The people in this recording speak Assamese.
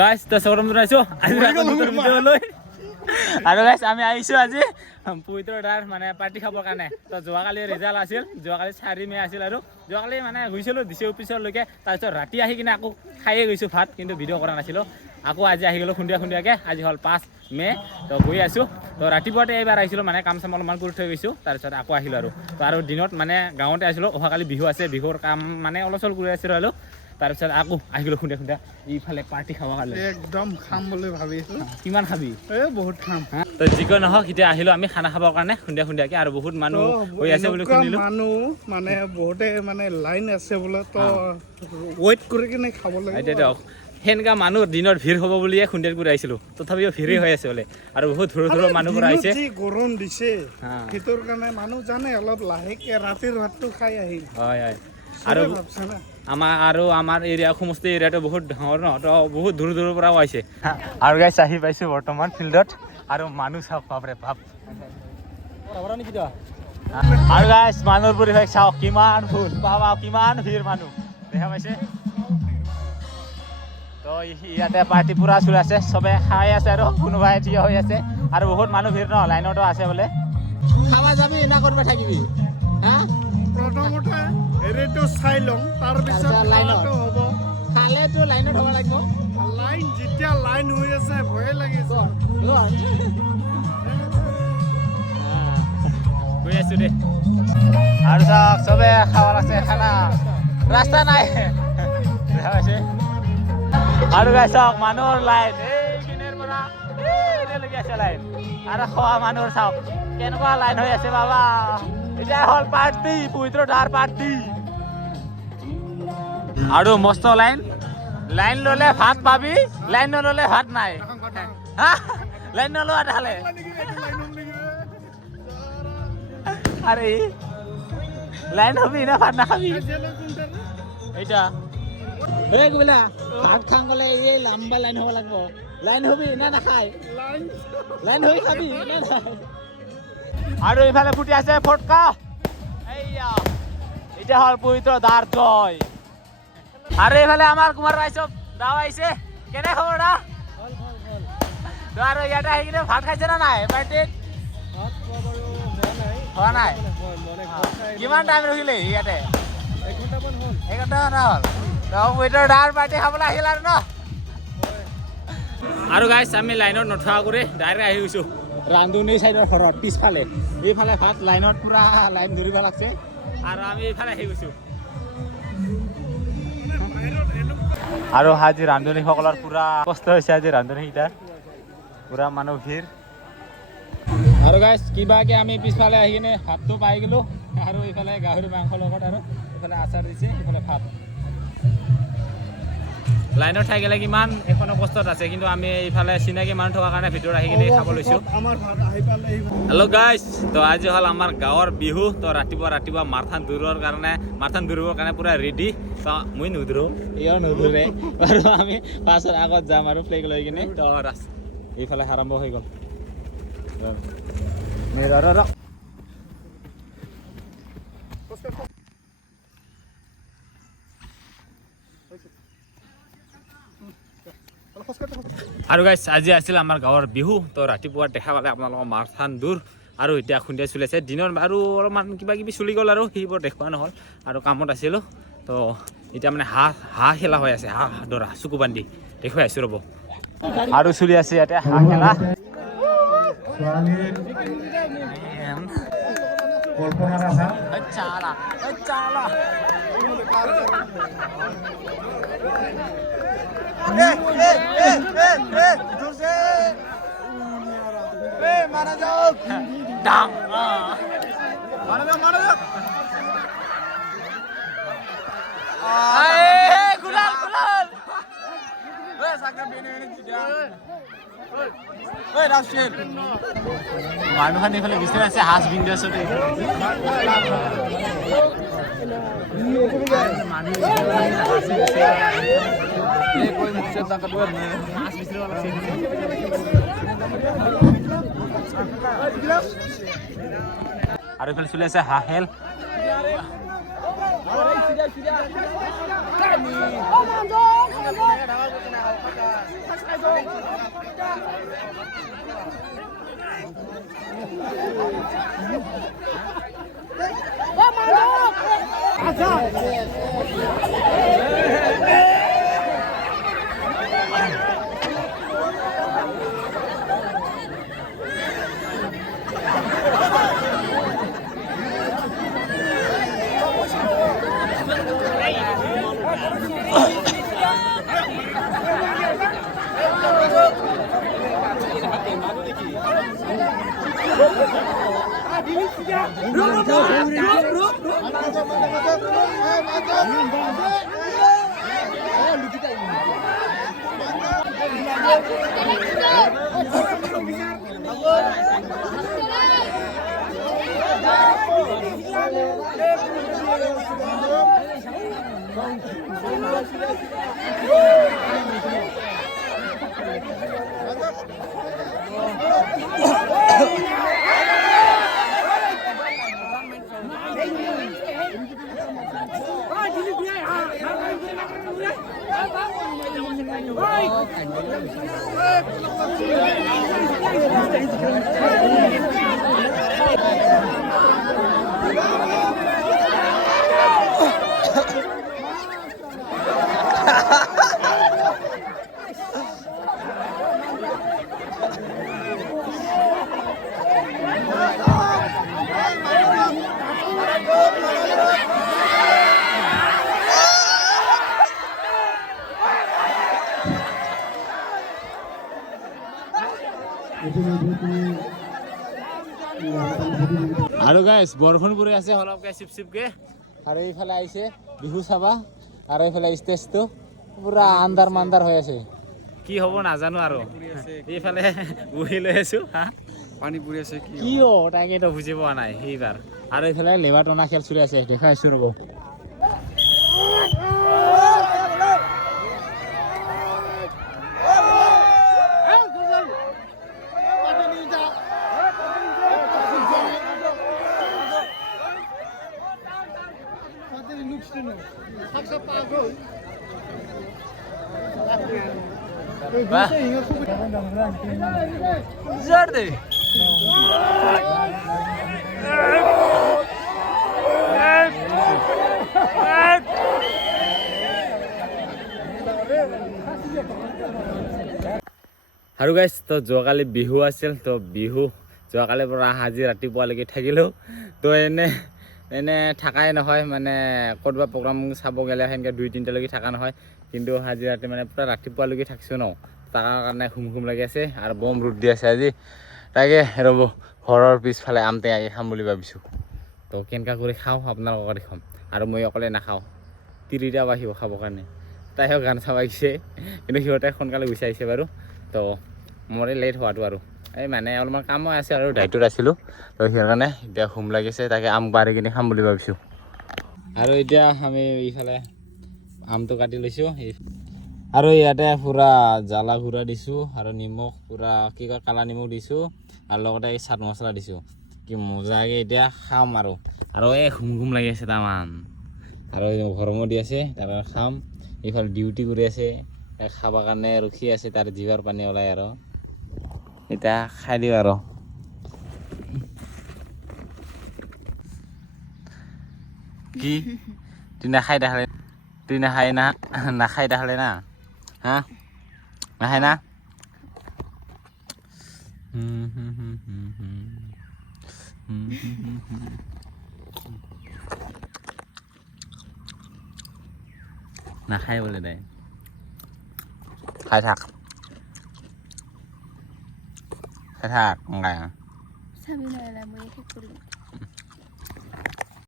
গাইজ তো চৰম জনাইছো আৰু গাইজ আমি আহিছোঁ আজি পবিত্ৰ দাৰ মানে পাৰ্টি খাবৰ কাৰণে। তো যোৱাকালি ৰিজাল্ট আছিল, যোৱাকালি 4 মে আছিল আৰু যোৱাকালি মানে গৈছিলোঁ ডিচি অফিচলৈকে, তাৰপিছত ৰাতি আহি কিনে আকৌ খায়ে গৈছোঁ ভাত, কিন্তু ভিডিঅ' কৰা নাছিলোঁ। আকৌ আজি আহি গ'লোঁ সন্ধিয়াকৈ, আজি হ'ল 5 মে। তো গৈ আছোঁ। তো ৰাতিপুৱাতে এইবাৰ আহিছিলোঁ, মানে কাম চাম অলপমান কৰি থৈ গৈছোঁ, তাৰপিছত আকৌ আহিলোঁ আৰু। তো আৰু দিনত মানে গাঁৱতে আহিছিলোঁ, অহাকালি বিহু আছে, বিহুৰ কাম মানে অলপ চলপ কৰি আছিলোঁ আৰু। তাৰপিছত আকৌ আহি গ'লোঁ সন্ধিয়া এইফালে পাৰ্টি খাব কাৰণে। একদম খাম বুলি ভাবিছোঁ। কিমান খাবি? বহুত খাম। তো যিকৈ নহওক এতিয়া আহিলোঁ আমি খানা খাবৰ কাৰণে সন্ধিয়াকৈ, আৰু বহুত মানুহ হৈ আছে বুলি শুনিলোঁ। মানুহ মানে বহুতে মানে লাইন আছে বোলে, তো ৱেইট কৰি কিনে খাব লাগিব। এতিয়া সেনেকা মানুহ দিনত ভিৰ হ'ব বুলিয়ে খুন্দিয়াপুৰ আহিছিলোঁ, তথাপিও ভিৰেই হৈ আছে বোলে, আৰু বহুত দূৰৰ দূৰৰ মানুহবোৰ আহিছে। যি গৰম দিছে সেইটোৰ কাৰণে মানুহ জানে অলপ লাহেকে ৰাতিৰ ভাতটো খাই আহিম। হয় হয়। আৰু আমাৰ এৰিয়া সমষ্টি এৰিয়াটো বহুত ডাঙৰ ন, তো বহুত দূৰ দূৰৰ পৰাও আহিছে। আৰু গাইছ আহি পাইছোঁ বৰ্তমান ফিল্ডত, আৰু মানুহ চাওক বাপৰে বাপ। আৰু গাইছ মানুহৰ পৰিৱেশ চাওক, কিমান ফুল পাবা, কিমান ভিৰ মানুহ দেখা পাইছে। তো ইয়াতে পাৰ্টি পুৰা চলি আছে, চবে খাই আছে আৰু কোনোবাই থিয় হৈ আছে, আৰু বহুত মানুহ ভিৰ ন, লাইনতো আছে বোলে। খাবা যাবি না কৰিব থাকিবি? হা প্ৰথমতে হেৰিটো চাই লওঁ, তাৰপিছত লাইনটো হ'ব। খালেতো লাইনত হ'ব লাগিব। লাইন যেতিয়া লাইন হৈ আছে ভয়ে লাগিছে। গৈ আছোঁ দে। আৰু চাওক চবে খাব লাগছে খানা, ৰাস্তা নাই দেখা পাইছে। আৰু গাই চাওক মানুহৰ লাইন এইখিনিৰ পৰা এইলৈকে আছে লাইন, আৰু খোৱা মানুহৰ চাওক কেনেকুৱা লাইন হৈ আছে বাবা। এতিয়া হ'ল পাৰ্টি, পবিত্ৰ দাৰ পাৰ্টি। আৰু মস্ত লাইন, লাইন ল'লে ভাত পাবি, লাইন নল'লে ভাত নাই। লাইন নলোৱা দেখালে আরে লাইন হবি না ভাত নাখাবি এইটা এই কবিলা ভাত খাং গলে এই লম্বা লাইন হব লাগবো লাইন হবি না নাখাই লাইন হই খাবি না না আৰু ইফালে ফুটি আছে ফটকা এইয়া এটা হল পবিত্ৰ দাৰ জয় আৰু ইফালে আমাৰ কুমাৰ ভাই সব দাও আইছে কেনে খবৰ না ভাল ভাল ভাল আৰু ইয়াতে আহি কিনে ভাত খাইছে না নাই পাৰ্টিত ভাত খোৱাবাৰো হোৱা নাই কিমান টাইম ৰখিলে ইয়াতে 1 ঘণ্টামান হ'ল 1 ঘণ্টামান হ'ল তো পবিত্ৰ দাৰ পাৰ্টি খাবলৈ আহিল আৰু ন আৰু গাইছ আমি লাইনত নথোৱা কৰি ডাইৰেক্ট আহি গৈছোঁ ৰান্ধনী সাইডৰ ঘৰত পিছফালে এইফালে ভাত লাইনত পুৰা লাইন ধৰিব লাগছে আৰু আমি এইফালে আহি গৈছোঁ আৰু আজি ৰান্ধনীসকলৰ পুৰা কষ্ট হৈছে আজি ৰান্ধনীকেইটাৰ পুৰা মানুহ ভিৰ আৰু গাইছ কিবাকে আমি পিছফালে আহি কিনে ভাতটো পাই গ'লোঁ আৰু এইফালে গাহৰি মাংস লগত আৰু এইফালে আচাৰ দিছে এইফালে ভাত লাইনত থাকিলে কিমান এখনো কষ্টত আছে কিন্তু আমি এইফালে চিনাকি মানুহ থকাৰ কাৰণে ভিতৰত আহি কিনে খাব লৈছোঁ হেল্ল' গাইছ তো আজি হ'ল আমাৰ গাঁৱৰ বিহু তো ৰাতিপুৱা মাৰথান দৌৰিবৰ কাৰণে পুৰা ৰেডি তো মই নুধৰোঁ ইও নুধৰে আৰু আমি পাছত আগত যাম আৰু ফ্লেগ লৈ কিনে তো এইফালে আৰম্ভ হৈ গ'ল আৰু গাইছ আজি আছিল আমাৰ গাঁৱৰ বিহু তো ৰাতিপুৱা দেখা পালে আপোনালোকৰ মাৰথান দূৰ আৰু এতিয়া খুন্দিয়াই চলি আছে দিনৰ আৰু অলপমান কিবা কিবি চলি গ'ল আৰু সেইবোৰ দেখুওৱা নহ'ল আৰু কামত আছিলোঁ তো এতিয়া মানে হাঁহ খেলা হৈ আছে হাঁহ ধৰা চকু বান্ধি দেখুৱাই আছোঁ ৰ'ব আৰু চলি আছে ইয়াতে হাঁহ খেলা मारा जाओ डांग मारा जाओ ए गुलाल ओए साका बेने जिदा ओए राशिल মানুহ খানি ফেলে বিছনা আছে হাঁস বিন্দু আছে कोई मुझसे ताकतवर नहीं मांस बिसरे वाला सीन और इफाले चले আছে হাঁহেল আৰু গাইছ বৰষুণ পৰি আছে অলপকে চিপ চিপকে আৰু এইফালে আহিছে বিহু চাবা আৰু এইফালে ষ্টেজটো পুৰা আন্ধাৰ মান্দাৰ হৈ আছে কি হ'ব নাজানো আৰু এইফালে বহি লৈ আছো পানী পৰি আছে কি তাকেতো বুজি পোৱা নাই সেইবাৰ আৰু এইফালে লেবাৰ টনা খেল চলি আছে দেখাই আছো ৰ'ব Jordi. আৰু গাইছ তো যোৱাকালি বিহু আছিল তো বিহু যোৱাকালিৰ পৰা আজি ৰাতিপুৱালৈকে থাকিলোঁ তো এনে থাকাই নহয় মানে ক'ৰবাত প্ৰগ্ৰাম চাব গ'লে সেনেকৈ 2-3টালৈকে থকা নহয় কিন্তু আজি ৰাতি মানে পুৰা ৰাতিপুৱালৈকে থাকিছোঁ ন তাৰ কাৰণে ঘুম লাগি আছে আৰু বম ৰ'দ দি আছে আজি তাকে ৰ'ব ঘৰৰ পিছফালে আম টেঙাকে খাম বুলি ভাবিছোঁ তো কেনেকুৱা কৰি খাওঁ আপোনালোকক দেখুৱাম আৰু মই অকলে নাখাওঁ তিৰিটাও আহিব খাবৰ কাৰণে তাইও গান চাব আহিছে কিন্তু সিহঁতে সোনকালে গুচি আহিছে বাৰু তো মোৰ লেট হোৱাটো আৰু এই মানে অলপমান কামো আছে আৰু দায়িত্বত আছিলোঁ তো সেইকাৰণে এতিয়া ঘুম লাগিছে তাকে আম পাৰি কিনে খাম বুলি ভাবিছোঁ আৰু এতিয়া আমি এইফালে আমটো কাটি লৈছোঁ আৰু ইয়াতে পুৰা জ্বালা গুড়া দিছোঁ আৰু নিমখ পুৰা কি কয় কালা নিমখ দিছোঁ আৰু লগতে এই চাট মছলা দিছোঁ কি মজাকৈ এতিয়া খাম আৰু এই ঘুম লাগি আছে তামান আৰু গৰমো দি আছে তাৰ কাৰণে খাম এইফালে ডিউটি কৰি আছে খাবৰ কাৰণে ৰখি আছে তাৰ জিভাৰ পানী ওলাই আৰু এতিয়া খাই দিওঁ আৰু কি তুই নাখাই তাহলে তুই নাখাই না নাখাই তাহলে না হা নাখাই না নাখাই বোলে তাই খাই থাক খাই থাক চাবি নহ'লে মই শেষ কৰিম